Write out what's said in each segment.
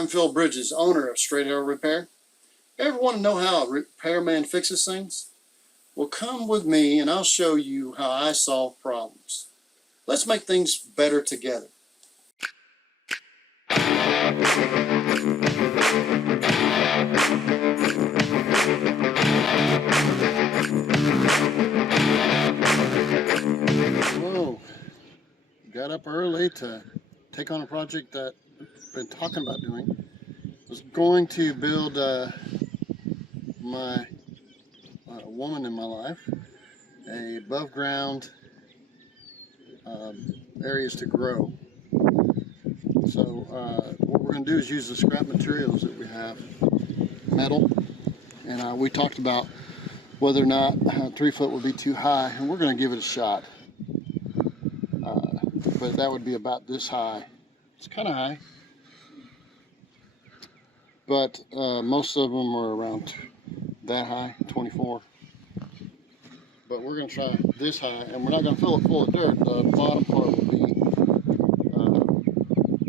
I'm Phil Bridges, owner of Straight Arrow Repair. Ever want to know how a repairman fixes things? Well, come with me and I'll show you how I solve problems. Let's make things better together. Whoa, got up early to take on a project that I've been talking about doing. I was going to build my woman in my life a above ground areas to grow. So what we're going to do is use the scrap materials that we have, metal, and we talked about whether or not 3 foot would be too high, and we're going to give it a shot. But that would be about this high. It's kind of high, but most of them are around that high, 24. But we're going to try this high, and we're not going to fill it full of dirt. The bottom part will be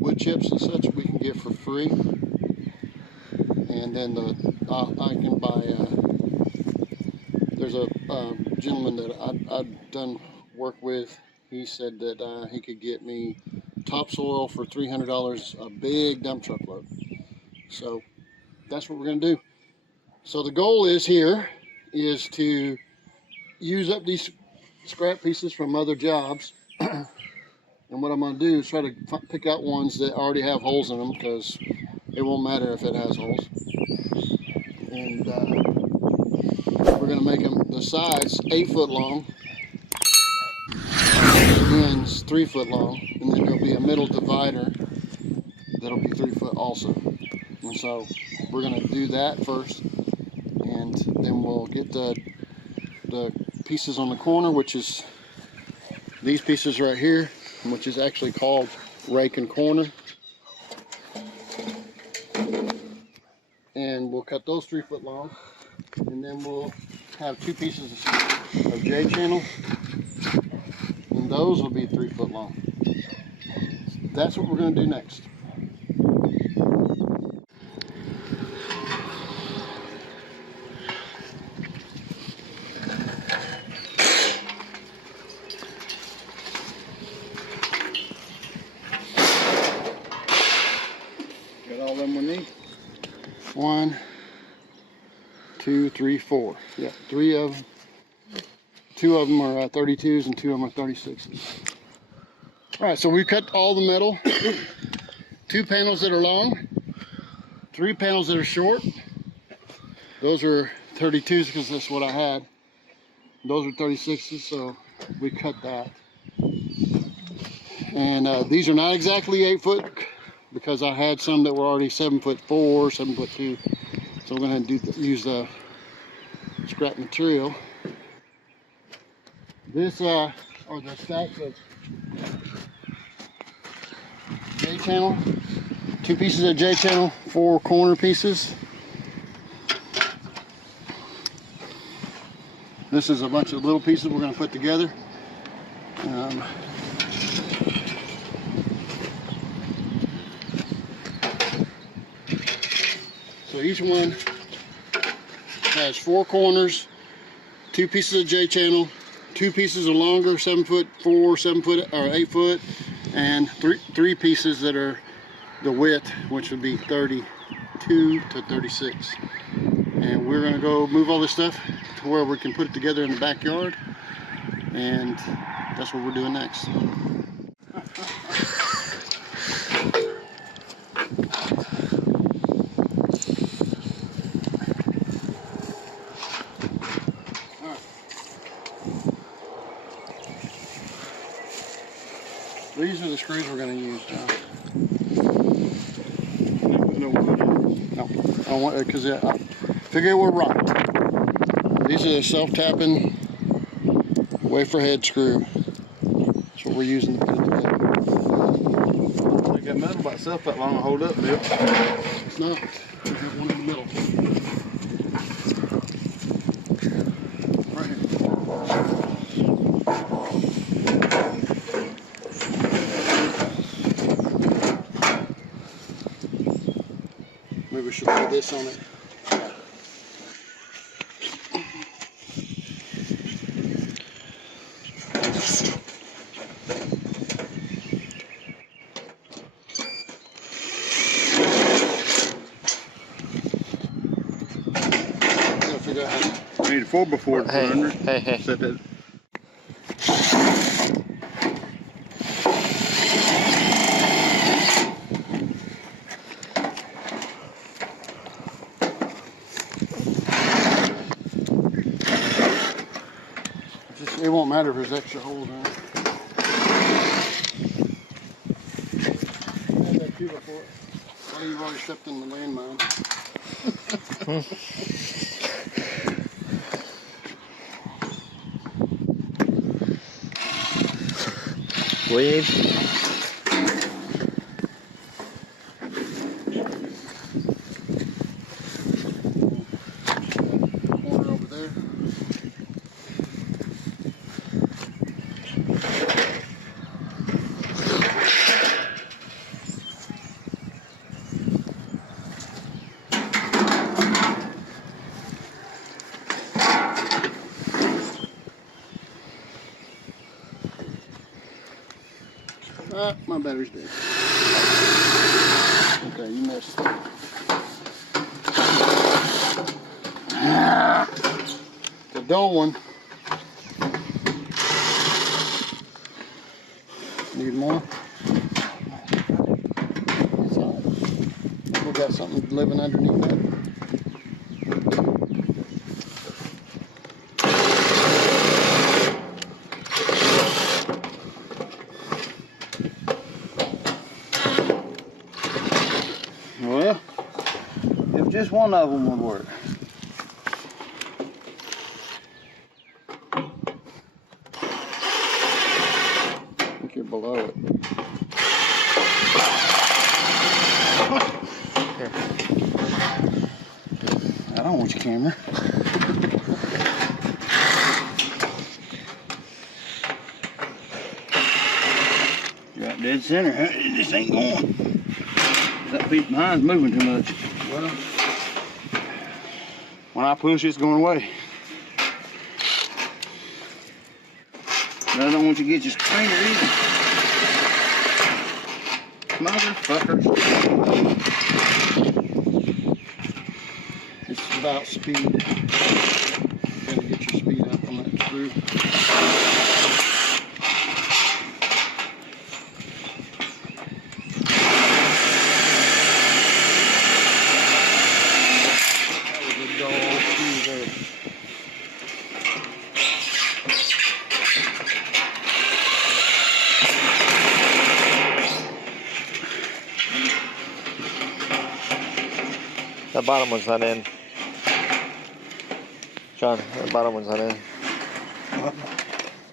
wood chips and such we can get for free. And then I can buy, there's a gentleman that I've done work with. He said that he could get me topsoil for $300 a big dump truck load. So that's what we're going to do. So the goal is to use up these scrap pieces from other jobs. And what I'm going to do is try to pick out ones that already have holes in them, because it won't matter if it has holes. And we're going to make them the sides 8 foot long, the ends 3 foot long, and then there'll be a middle divider that'll be 3 foot also. And so we're going to do that first, and then we'll get the pieces on the corner, which is these pieces right here, which is actually called rake and corner. And we'll cut those 3 foot long, and then we'll have 2 pieces of J channel, and those will be 3 foot long. That's what we're going to do next. Got all of them we need. 1, 2, 3, 4. Yeah, 3 of them. 2 of them are 32s and 2 of them are 36s. All right, so we cut all the metal. 2 panels that are long, 3 panels that are short. Those are 32s because that's what I had. Those are 36s, so we cut that. And these are not exactly 8 foot, because I had some that were already 7'4", 7'2". So we're going to use the scrap material. This are the stacks of J channel. 2 pieces of J channel, 4 corner pieces. This is a bunch of little pieces we're going to put together. So each one has 4 corners, 2 pieces of J channel, 2 pieces of longer 7'4", 7 foot or 8 foot, and 3 pieces that are the width, which would be 32 to 36. And we're gonna go move all this stuff to where we can put it together in the backyard, and that's what we're doing next. These are the screws we're going to use, John. No, I don't want, because I figure we're right. These are the self-tapping wafer head screw. That's what we're using to put it together. You got metal by itself that long to hold up, Bill. It's not. We got one in the middle. Right here. Maybe we should lay this on it. I need a 4x4 to put under. Hey. Set that. It won't matter if there's extra holes in it. Add that 2x4. Oh, you've already stepped in the landmine. Leave. Corner over there. Ah, my battery's dead. Okay, you missed. The dull one. Need more? It's all right. We got something living underneath that. Well, if just one of them would work. I think you're below it. I don't want your camera. You're right dead center. It just ain't going. That piece behind's moving too much. Well, When I push, it's going away. But I don't want you to get your finger either. Motherfucker. it's about speed. Gotta get your speed up on that screw. That was a dull screw there. That bottom one's not in. John, that bottom one's not in.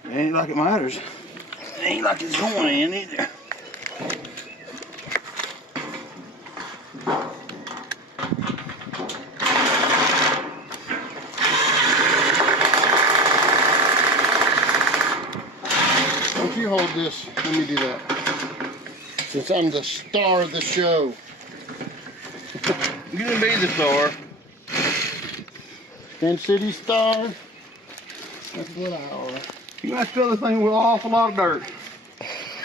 It ain't like it matters. It ain't like it's going in either. Don't you hold this? Let me do that. Since I'm the star of the show. You can be the star. Kansas City Star. That's what I are. You might fill this thing with an awful lot of dirt.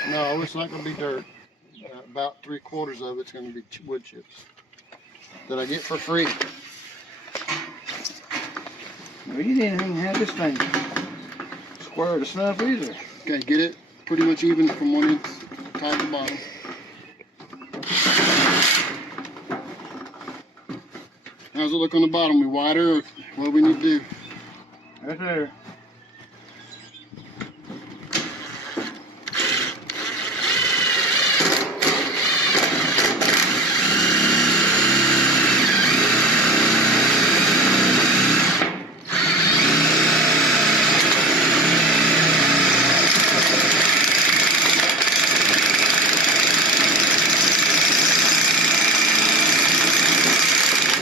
No, it's not going to be dirt. About 3/4 of it's going to be wood chips that I get for free. Well, you didn't even have this thing square to snuff either. Okay, get it pretty much even from one end, top to bottom. How's it look on the bottom? We wider or what do we need to do? Right there.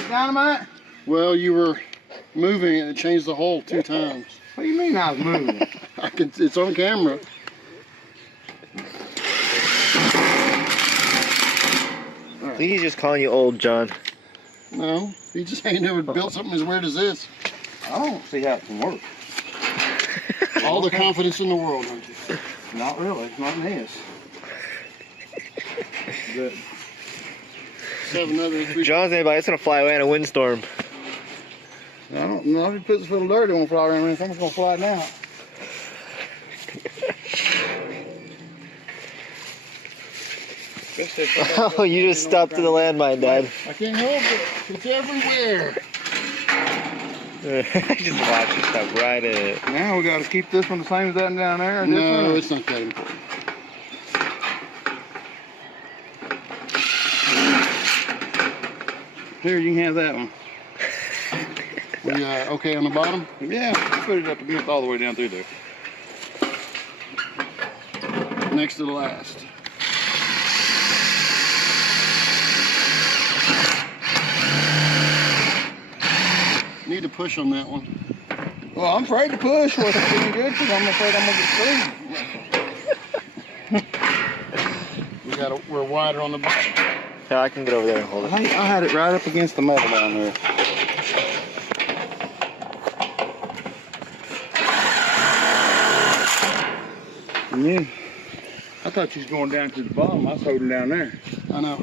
Dynamite? Well, you were moving and it changed the hole 2 times. What do you mean I was moving it? It's on camera. I think he's just calling you old, John. No, he just ain't never built something as weird as this. I don't see how it can work. All the confidence in the world, don't you? Not really, not in his. But Let's have another 3. John's anybody, it's gonna fly away in a windstorm. I don't know if he puts a little dirt, it won't fly around anything. Someone's gonna fly it now. Oh, you just stopped to the landmine, Dad. I can't help it. It's everywhere. Just watch you stop right in it. Now we gotta keep this one the same as that one down there. And No, this it's not that important. one. Here, you can have that one. We okay on the bottom? Yeah, put it up against all the way down through there. Next to the last. Need to push on that one. Well, I'm afraid to push what's doing good because I'm afraid I'm gonna get screwed. We're wider on the bottom. Yeah, I can get over there and hold it. I had it right up against the metal down there. And then, I thought you was going down to the bottom. I was holding down there. I know.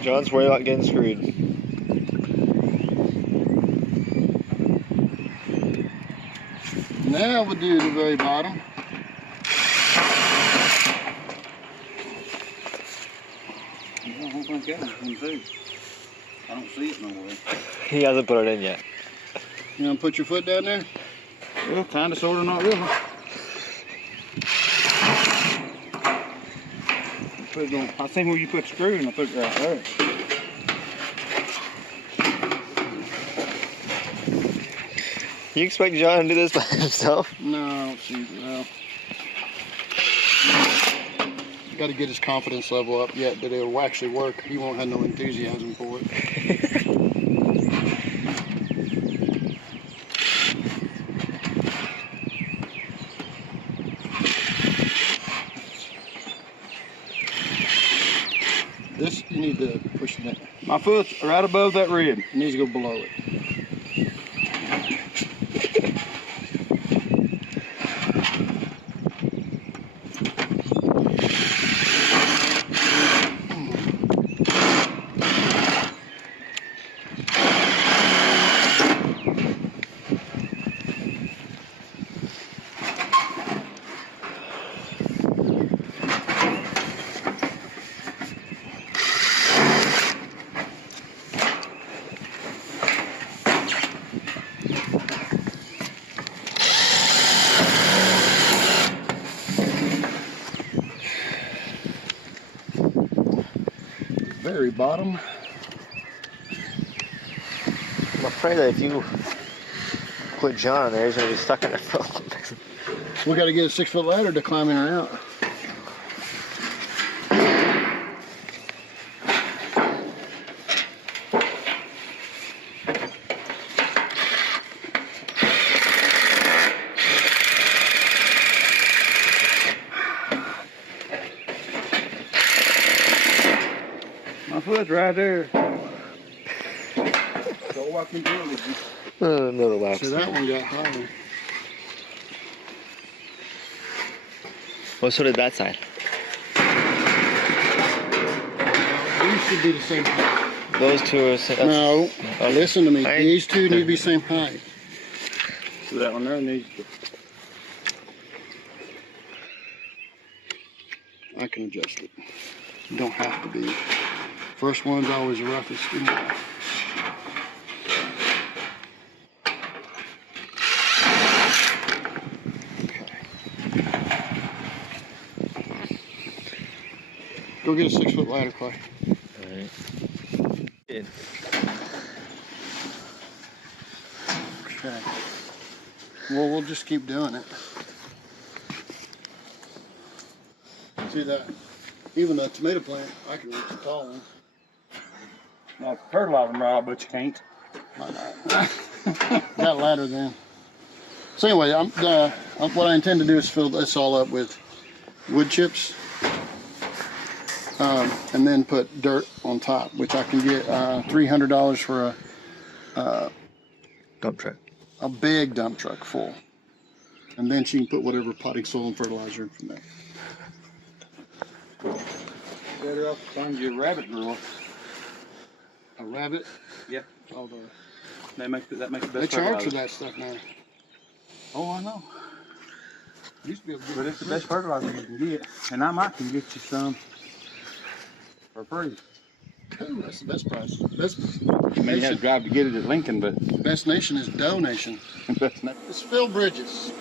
John's worried about getting screwed. Now we'll do the very bottom. I don't think that one's going to. I don't see it nowhere. He hasn't put it in yet. You want to put your foot down there? Well, kind of, sort of, not really. Put it on. I think where you put the screw and I put it right there. You expect John to do this by himself? No, see, no. Got to get his confidence level up yet that it'll actually work. He won't have no enthusiasm for it. This, you need to push that. My foot's right above that rib. It needs to go below it. Very bottom. I'm afraid that if you put John in there, he's going to be stuck in the film. We got to get a 6-foot ladder to climb in or out. My foot's right there. So what can you do? Another lap. So that one got higher. Well, so did that side. These should be the same height. Those two are... That's, No, listen to me. I- These two need to be same height. So that one there needs to. I can adjust it. You don't have to be. First one's always the roughest. Go get a 6-foot ladder, Clay. Alright. Good. Okay. Well, we'll just keep doing it. See that? Even the tomato plant, I can reach the tall one. Now, fertilizer right, but you can't. Why not? Got a ladder then. So anyway, what I intend to do is fill this all up with wood chips. and then put dirt on top, which I can get $300 for Dump truck. a big dump truck full. And then she can put whatever potting soil and fertilizer in from there. Better off find you a rabbit grill. A rabbit? Yeah. Oh, That makes the best they charge fertilizer. for that stuff now. Oh, I know. Used to be able to get But it's the best fertilizer you can get. And I might can get you some for free. Ooh, that's the best price. Best You may have to drive to get it at Lincoln, but Best nation is donation. that's not. It's Phil Bridges.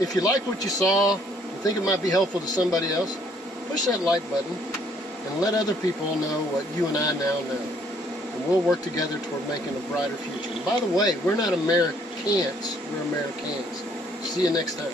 If you like what you saw, you think it might be helpful to somebody else, push that like button and let other people know what you and I now know. And we'll work together toward making a brighter future. And by the way, we're not Americans, we're Americans. See you next time.